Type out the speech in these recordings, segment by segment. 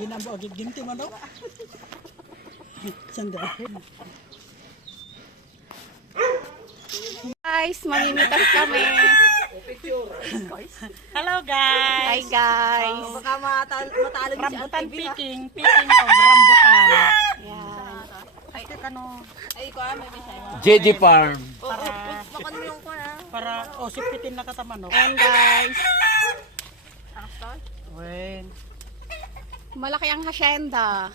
ginambo agad ginti man daw. Sandali. Guys, mamimitas kami. Hello guys. Hi guys. Baka matalo din si Rambutan Ate Bea. picking of rambutan. Yan. Ay, ano, Ay, ko may bisaya. JJ Farm. Makan mo yung ko na. para sipitin na katamanok. Ayan guys. Wen. Malaki ang hasyenda.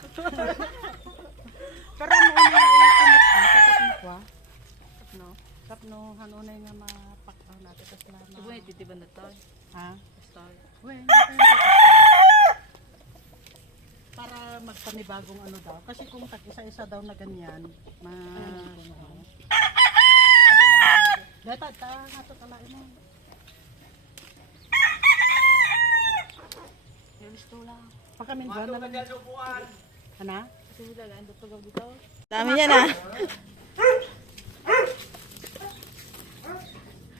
Pero ano na itumit tatapin ko. No. Tapno hanunay nga mapakaw natin tas lama. Subuhay, titiban na to. Ha? Start. Wen. Para magpanibagong ano daw. Kasi kung tag-isa-isa daw na ganyan, Data, nato kalain mo. Pagkamin ba na lang? Ano? Dami niya na.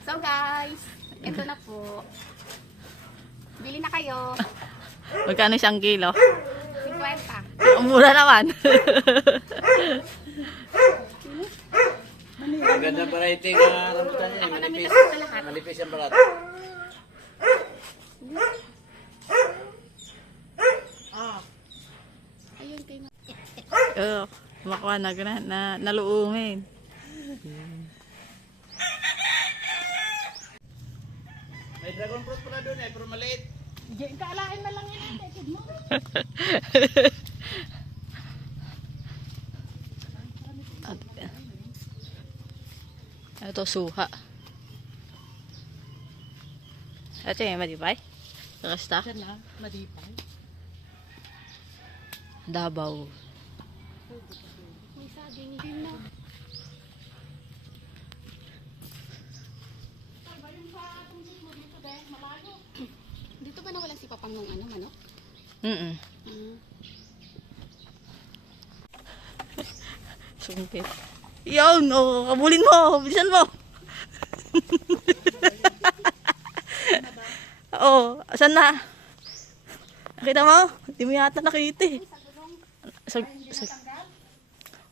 So guys, ito na po. Bili na kayo. Magkano siyang kilo? 50. Ang mura naman. Ang ganda variety nga rambutan niya. Ako na Manipis. mitas sa lahat. Manipis ang balat. Ayun kayo. Oo. Makuha na naluungin. May dragon fruit pala doon eh, pero maliit. Diyan kaalain na lang yan. Tekid mo. Ito suha. Ito yung madibay. Kasta. Diyan na, madipay. Dabaw. May saging din na. Dito ba nawalan si Papang nung manok? Mm-mm. Hmm. Sungkit. Yun! Oh, kabulin mo! Bilisan mo! Oh, asan na? Nakita mo? Hindi mo yata nakita eh.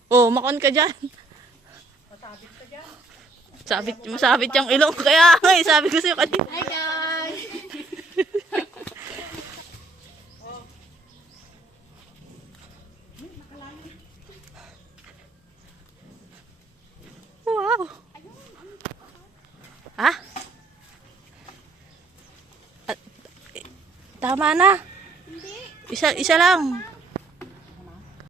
Oh, makon ka dyan. Masabit yung ilong. Kaya nga eh, sabi ko sa'yo kanina. Hi guys! Wow! Ha? Tama na. Isa lang.